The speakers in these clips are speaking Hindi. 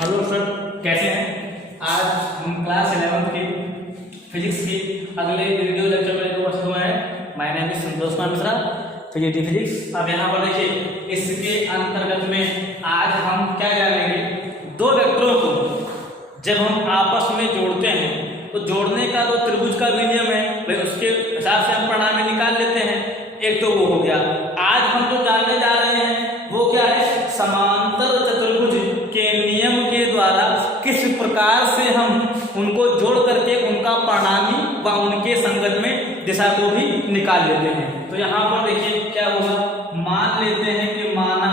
हेलो सर, कैसे हैं? आज हम क्लास 11th की फिजिक्स की अगले वीडियो लेक्चर में उपस्थित हुए हैं। My name is Santosh Kumar Mishra, physics. अब यहाँ पर देखिए, इसके अंतर्गत में आज हम क्या जानेंगे, दो वेक्टरों को जब हम आपस में जोड़ते हैं तो जोड़ने का तो त्रिभुज का भी नियम है भाई, उसके हिसाब से हम परिणाम निकाल लेते हैं। एक तो वो हो गया। आज हम जो जानने जा रहे हैं वो क्या है, समांतर चतुर्भुज के नियम के द्वारा किस प्रकार से हम उनको जोड़ करके उनका परिणामी व उनके संगत में दिशा को भी निकाल लेते हैं। तो यहाँ पर देखिए क्या होगा, मान लेते हैं कि माना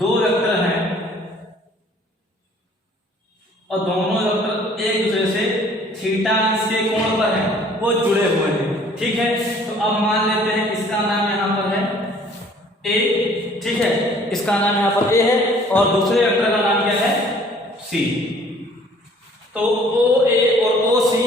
दो वेक्टर हैं और दोनों वेक्टर एक दूसरे से थीटा अंश के कोण पर हैं, वो जुड़े हुए हैं। ठीक है, तो अब मान लेते हैं इसका नाम यहाँ पर है ए। ठीक है, इसका नाम यहाँ पर ए है और दूसरे वेक्टर का नाम क्या है, सी। तो ओ ए और ओ सी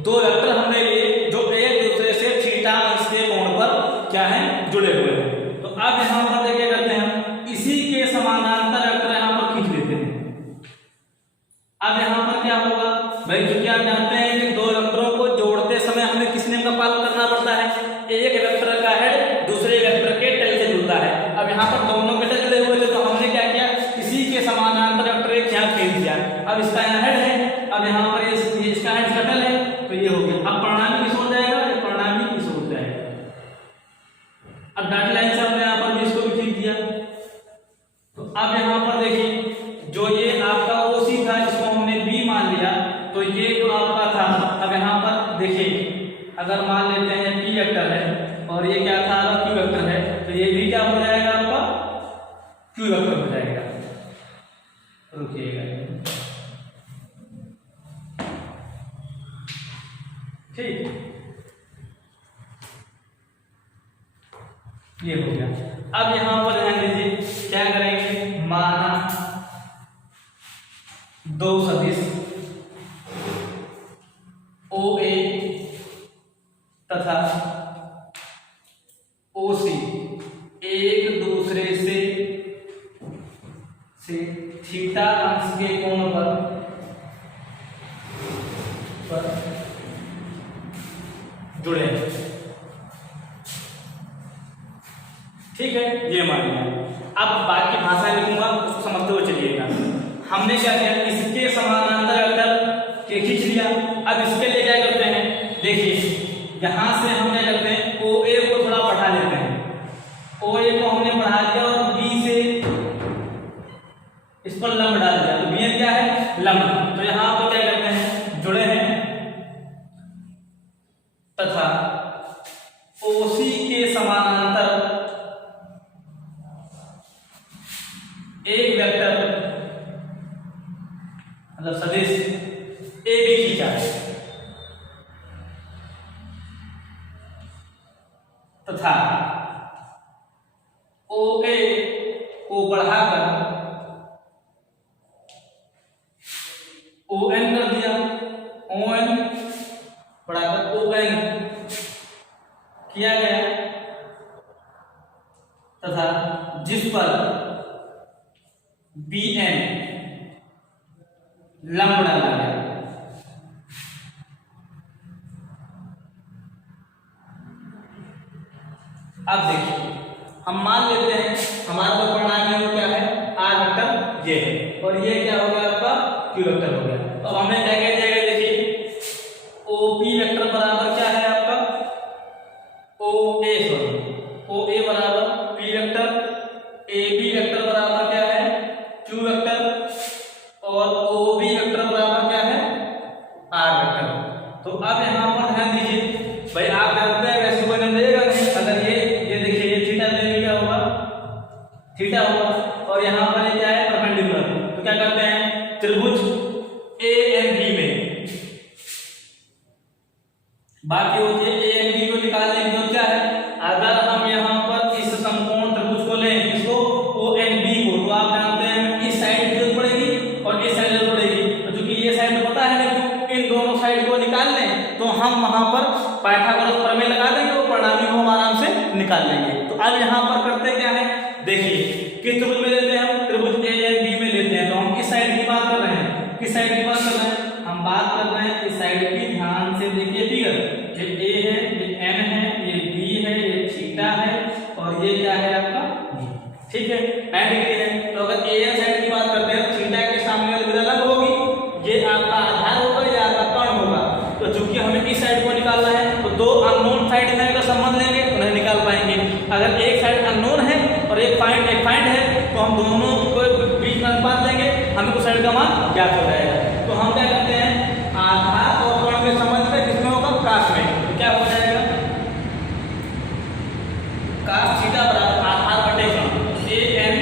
दो वेक्टर हमने लिए जो एक दूसरे से थीटा अंश के कोण पर क्या है, जुड़े हुए हैं। तो अब यहाँ पर देखिए करते हैं, इसी के समानांतर वेक्टर यहाँ पर खींच लेते हैं। अब यहाँ पर क्या होगा भाई, क्योंकि आप जानते हैं कि दो वेक्टरों को जोड़ते समय हमें किस नियम का पालन करना पड़ता है, एक वेक्टर का हेड दूसरे वेक्टर के टेल से जुड़ता है। अब यहाँ पर दोनों के टेल जुड़े हुए थे तो हमने क्या किया, इसी के समानांतर वेक्टर एक यहाँ खींच दिया। अब इसका यहाँ हेड है, अब यहाँ पर इसका हेड इसका टेल है, तो ये हो गया। अब परिणामी किस हो जाएगा, परिणामी किस हो जाएगा। अब डॉट लाइन से हमने यहाँ पर भी इसको भी खींच दिया। तो अब यहाँ पर देखिए, जो ये आपका ओसी था इसको हमने बी मान लिया, तो ये जो आपका था, अब यहाँ पर देखिए अगर मान लेते हैं पी वेक्टर है और ये क्या था, क्यू वेक्टर है, तो ये भी क्या हो जाएगा आपका, क्यू वेक्टर हो जाएगा। रुकिएगा, ठीक, ये हो गया। अब यहां पर ध्यान दीजिए क्या करेंगे, माना दो सदिश ओ ए तथा ओ सी एक दूसरे से थीटा अंश के कोण पर जुड़े हैं। ठीक है, ये मान लिया। अब बाकी भाषा लिखूंगा, उसको समझते हुए चलिएगा। हमने क्या किया, इसके समानांतर वेक्टर के खींच लिया। अब इसके लिए क्या करते हैं, देखिए यहां से हम क्या करते हैं, ओ ए को थोड़ा बढ़ा लेते हैं। ओ ए को हमने बढ़ा दिया और बी से इस पर लंब डाल दिया, तो बी क्या है, लंब। तो यहां पर क्या करते हैं, जुड़े हैं तथा ओसी के समानांतर एक वेक्टर मतलब सदिश ए बी खींचा है तथा ओ ए को बढ़ाकर ओ एन कर दिया, ओ एन बढ़ाकर ओ एन किया गया तथा जिस पर बी एन लंब डाला गया। अब देखिए हम मान लेते हैं हमारा जो परिणाम है वो क्या है, आर वेक्टर ये है और ये क्या हो गया आपका, क्यू वेक्टर हो गया। तो हमने क्या कह दिया, देखिए ओपी वेक्टर बराबर क्या है आपका, ओ ए बराबर P vector, A B vector बराबर क्या है, क्यू वेक्टर और ओ बी वेक्टर बराबर क्या है, आर वेक्टर। तो अब यहाँ पर ध्यान दीजिए भाई, आप जानते हैं वैसे कोई नाम देगा नहीं। अगर ये देखिए ये थीटा देंगे क्या होगा, थीटा होगा और यहाँ पर ये क्या है, परपेंडिकुलर। तो क्या करते हैं, त्रिभुज ए एन बी में बाकी होती है ए एन बी को निकालने की जरूरत क्या है, अगर हम यहाँ पर इस समकोण त्रिभुज को लें, इसको ओ एन बी को, तो आप जानते हैं इस साइड की जरूरत पड़ेगी और इस साइड जरूरत पड़ेगी। तो चूंकि ये साइड पता है ना, इन दोनों साइड को निकाल लें तो हम वहां पर पाइथागोरस प्रमेय लगा देंगे, वो परिणामी को हम आराम से निकाल लेंगे। तो अब यहाँ पर करते क्या है, देखिए किस त्रिभुज में लेते हैं हम, त्रिभुज ए एन बी में लेते हैं। तो हम इस साइड की बात कर रहे हैं, किस साइड की बात कर रहे हैं? हम बात कर रहे हैं इस साइड की। ध्यान से देखिए फिगर, ये ए है, ये एन है, ये बी है, ये थीटा है और ये क्या है आपका बी। ठीक है, 90 डिग्री है। तो अगर ए एन साइड की बात करते हैं, थीटा के सामने वाली भुजा अलग होगी, ये आपका आधार होगा, ये आपका कर्ण होगा। तो चूंकि हमें इस साइड को निकालना है, तो दो अननोन साइड में अगर संबंध लेंगे तो नहीं निकाल पाएंगे। अगर एक साइड अननोन है और एक फाइंड है, तो हम दोनों को बीच में अनुपात लेंगे, हमें उस साइड का मान ज्ञात हो जाएगा। तो हम क्या करते हैं, आधार और कर्ण के संबंध में किसमें होगा, काश में। तो क्या हो जाएगा, काश थीटा बराबर आधार बटे कर्ण, ए एन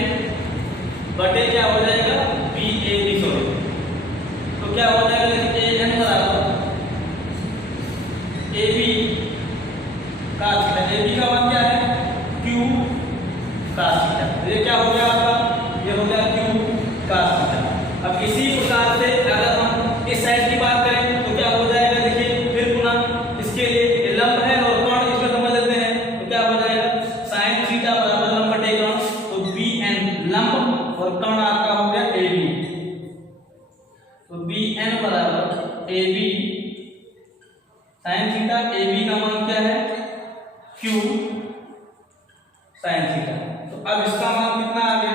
बटे क्या हो जाएगा, बी ए बी। तो क्या हो जाएगा, ए एन बराबर ए बी का थीटा। ए बी का मान क्या है, क्यू का थीटा। ये क्या हो गया आपका, ये हो गया क्यू का थीटा। अब इसी प्रकार से अगर हम इस साइड की बात करें तो क्या हो जाएगा, देखिए फिर पुनः इसके लिए ये लंब है और कर्ण इसमें समझ लेते हैं। तो क्या हो जाएगा, sin थीटा बराबर लंब बटे कर्ण। तो बी एन लंब और कर्ण आपका हो गया ए बी। तो बी एन बराबर A B sin theta, A B का मान क्या है, क्यू sin थीटा। तो अब इसका मान कितना आ गया,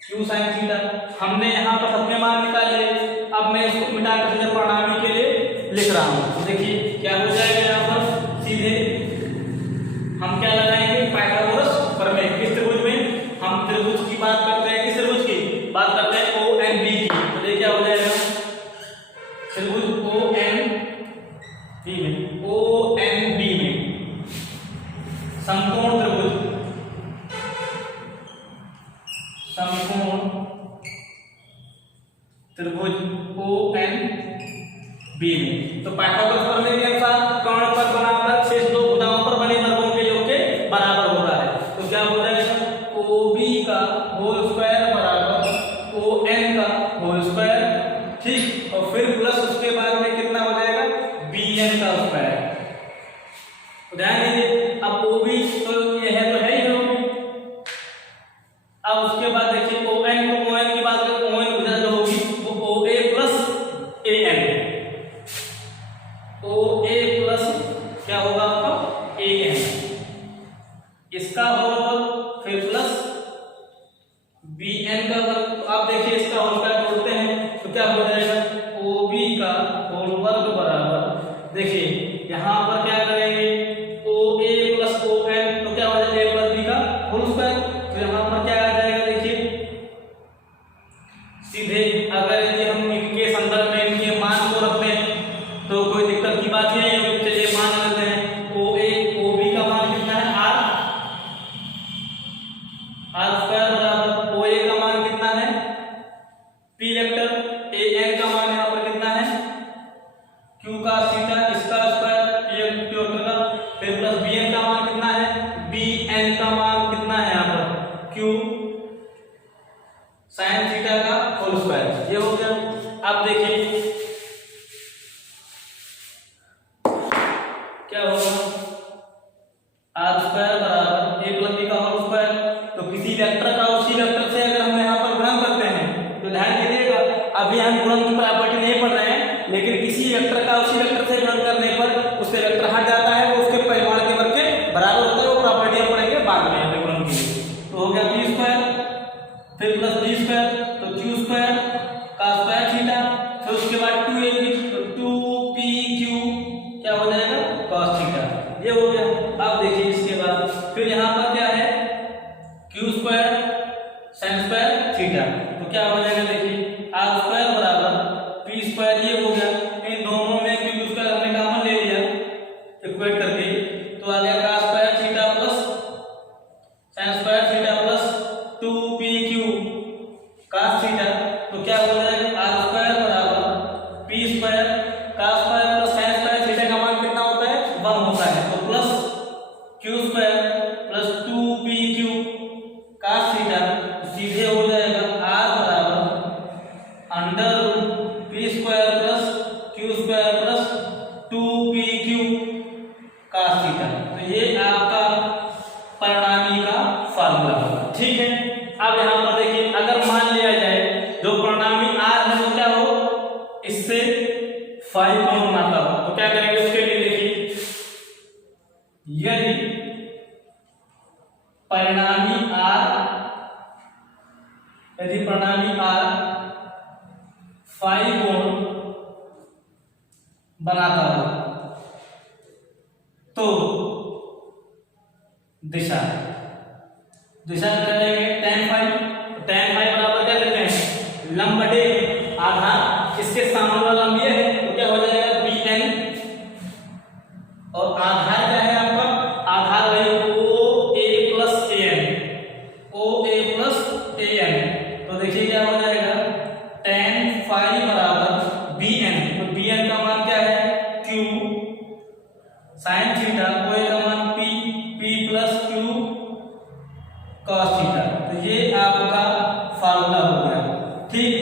क्यू sin थीटा। हमने यहाँ पर सबके मान निकाले। अब मैं इसको मिटा कर सीधे परिणामी के लिए लिख रहा हूँ। तो देखिए क्या हो जाएगा, यहाँ पर सीधे हम क्या लगाएंगे, पाइथागोरस प्रमेय। किस त्रिभुज में, हम त्रिभुज की बात करते हैं, किस त्रिभुज की बात करते हैं, ओ एन बी की। तो ये क्या हो जाएगा, त्रिभुज ओ एन बी में, ओ एन बी में समकोण त्रिभुज, समकोण त्रिभुज ओ एन बी में। तो पाइथागोरस प्रमेय के अनुसार कर्ण पर बराबर शेष दो भुजाओं पर बने वर्गों के योग के बराबर होता है। तो क्या हो जाएगा, ओ बी का होल स्क्वायर बराबर ओ एन का होल स्क्वायर। ठीक, और फिर प्लस उसके बाद में कितना हो जाएगा, बी एन का स्क्वायर। ध्यान दीजिए, अब ओ बी तो ये है, तो है ही है। अब उसके बाद देखिए ओ एन, तो ओ एन की बात करें, ओ एन भुजा जो होगी वो ओ ए plus A N, O A plus क्या होगा आपका ए एन, इसका होल फिर प्लस बी एन का वर्ग। तो आप देखिए इसका होल स्क्वायर तोड़ते हैं तो क्या हो जाएगा, ओ बी का होल वर्ग बराबर, देखिए यहाँ पर क्या करेंगे, ओ ए प्लस ओ एन, तो क्या हो जाएगा ए प्लस बी का होल स्क्वायर। तो यहाँ पर क्या आ जाएगा, देखिए सीधे अगर यदि हम इनके संदर्भ में इनके मान को रखते हैं तो कोई दिक्कत की बात नहीं है। चलिए मान लेते हैं ओ ए ओ बी का मान कितना है, आर स्क्वायर बराबर ओ ए का मान कितना है, पी वेक्टर, ए एन का मान यहाँ पर कितना है, क्यू का थीटा, इसका स्क्वायर, पी वेक्टर का, फिर प्लस बी एन का मान कितना है, बी एन का मान कितना है यहाँ पर, क्यू sin थीटा का होल स्क्वायर। ये हो गया। अब देखिए क्या होगा, आर स्क्वायर बराबर ए प्लस बी का होल स्क्वायर। तो किसी वेक्टर का उसी वेक्टर से अगर हम यहाँ पर गुणन करते हैं तो ध्यान दीजिएगा, अभी हम गुणन की प्रॉपर्टी नहीं पढ़ रहे हैं, लेकिन किसी वेक्टर का उसी वेक्टर से गुणन करने पर उससे वेक्टर हट जाता है, वो उसके परिमाण के वर्ग के बराबर होता है। वो प्रॉपर्टी पढ़ेंगे बाद में यहाँ पे गुणन के लिए। तो हो गया पी स्क्वायर फिर प्लस बी स्क्वायर, तो क्यू स्क्वायर का स्क्वायर थीटा, फिर उसके बाद 2ab, तो 2pq क्या हो जाएगा, cos थीटा। ये हो गया। अब देखिए इसके बाद फिर यहाँ पर क्या है, q square sin square theta. तो क्या हो जाएगा, देखिए r स्क्वायर बराबर p स्क्वायर। ये हो गया। इन दोनों में q स्क्वायर हमने कॉमन ले लिया इक्वेट करके, तो आ गया cos square theta plus sin square theta plus 2pq cos theta. तो क्या हो जाएगा, r स्क्वायर बराबर p square cos square plus sin square theta का मान कितना होता है, 1 होता है। तो plus q square plus 2pq cos theta, सीधे हो जाएगा r बराबर under p square plus q square plus 2pq cos theta. तो ये आपका परिणामी का फार्मूला होगा। ठीक है। अब यहाँ पर देखिए, अगर मान लिया जाए जो परिणामी r है इससे फाई कोण बनाता हो, तो क्या करेंगे उसके लिए? देखिए, यदि परिणामी आर फाई कोण बनाता हो तो दिशा क्या करेंगे? tan फाई बराबर क्या लेते हैं? लंब बटे आधार, इसके सामने वाला लंब ये है तो क्या हो जाएगा? bn, और आधार क्या है आपका? आधार वही OA प्लस AN, तो देखिए क्या हो जाएगा? tan फाई बराबर bn, तो bn का मान क्या है? q sin थीटा, OA का मान p plus q cos theta, तो ये आपका फार्मूला हो गया। ठीक,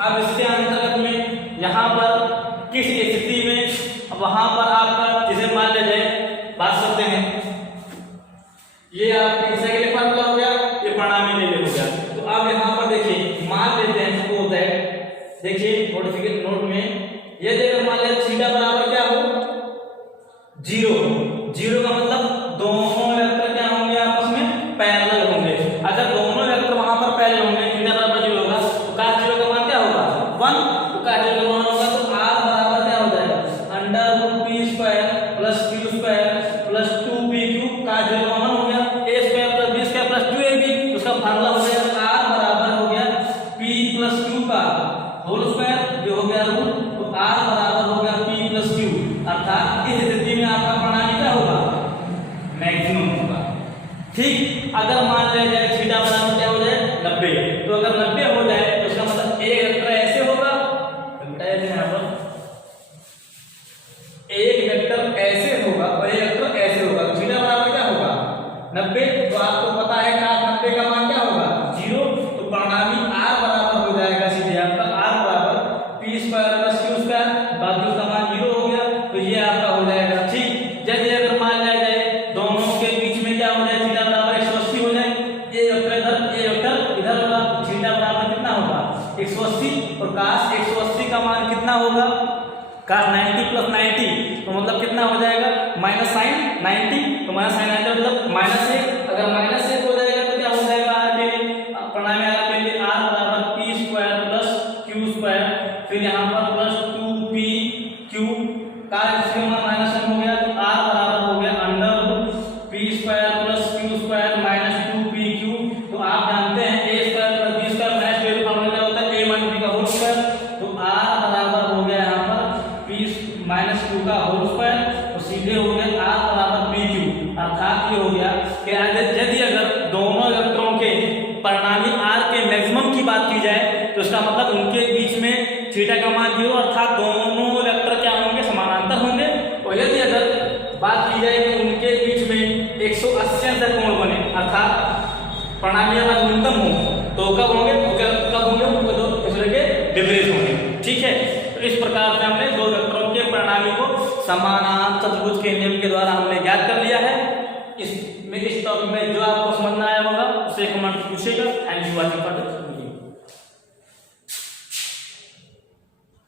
अब इसके अंतर्गत में यहाँ पर किस स्थिति में वहां पर आपका जिसे मान ले जाए बात करते हैं, ये आपके दिशा के लिए फार्मूला हो गया, ये परिणामी के लिए हो गया। तो अब यहाँ पर देखिए, मान लेते हैं सपोज दैट, देखिए नोट में ये देखो, मान लेते थीटा बराबर क्या हो? 0 का मतलब दोनों वेक्टर क्या होंगे? आपस में पैरेलल होंगे। अगर दोनों वेक्टर वहां पर पैरेलल होंगे, थीटा बराबर 0 होगा, तो cos 0 का मान क्या होगा? 1, तो cos 0 का मान होगा तो r बराबर क्या हो जाएगा? √p² plus q² plus 2pq, cos 0 का मान हो गया a² plus b² plus 2ab, उसका फार्मूला हो जाएगा r बराबर हो गया p प्लस q का होल स्क्वायर, जो हो गया रूट, तो r बराबर हो गया p प्लस q, अर्थात इस स्थिति में आपका परिणामी क्या होगा? मैक्सिमम होगा। ठीक, अगर मान लिया जाए थीटा बराबर क्या हो जाए? 90, तो अगर 90 हो जाए तो इसका मतलब एक वेक्टर ऐसे होगा, यहाँ पर एक वेक्टर ऐसे होगा और एक वेक्टर ऐसे होगा, तो थीटा बराबर क्या होगा? 90, तो आपको पता है cos 90 का मान क्या होगा? 0, तो परिणामी r बराबर हो जाएगा सीधे आपका r बराबर p² प्लस q², बाकी उसका मान 0 हो गया, तो ये आपका हो जाएगा। ठीक, जैसे अगर मान लिया जाए दोनों के बीच में क्या हो जाए? थीटा बराबर 180 हो जाए, ये वेक्टर इधर होगा, थीटा बराबर कितना होगा? 180, और cos 180 का मान कितना होगा? cos 90 प्लस 90, तो मतलब कितना हो जाएगा? माइनस साइन 90, तो माइनस साइन 90 मतलब -1, अगर -1 हो जाएगा तो क्या हो जाएगा? r के लिए परिणामी r के लिए r बराबर p² प्लस q², फिर यहाँ पर प्लस 2pq, cos इसका मान -1 हो गया, तो r बराबर हो गया √p² plus q² minus 2pq, तो आप जानते हैं a² plus b² minus b formula होता है a - b का होल स्क्वायर, तो r बराबर हो गया यहाँ पर p माइनस q का होल स्क्वायर, तो सीधे हो गया r बराबर pq, अर्थात ये हो गया कि यदि अगर दोनों वेक्टरों के परिणामी r के मैक्सिमम की बात की जाए तो इसका मतलब उनके बीच में थीटा का मान 0, अर्थात दोनों वेक्टर क्या होंगे? समानांतर होंगे। और यदि अगर बात की जाए कि उनके बीच में 180 अंश कोण बने, अर्थात परिणामी मान न्यूनतम हो, तो कब होंगे? वो दो दूसरे के विपरीत होंगे। ठीक है, तो इस प्रकार से हमने दो वेक्टरों के परिणामी को समानांतर चतुर्भुज के नियम के द्वारा हमने ज्ञात कर लिया है। इस टॉपिक में जो आपको समझ में आया होगा उसे कमेंट पूछिएगा। Thank you for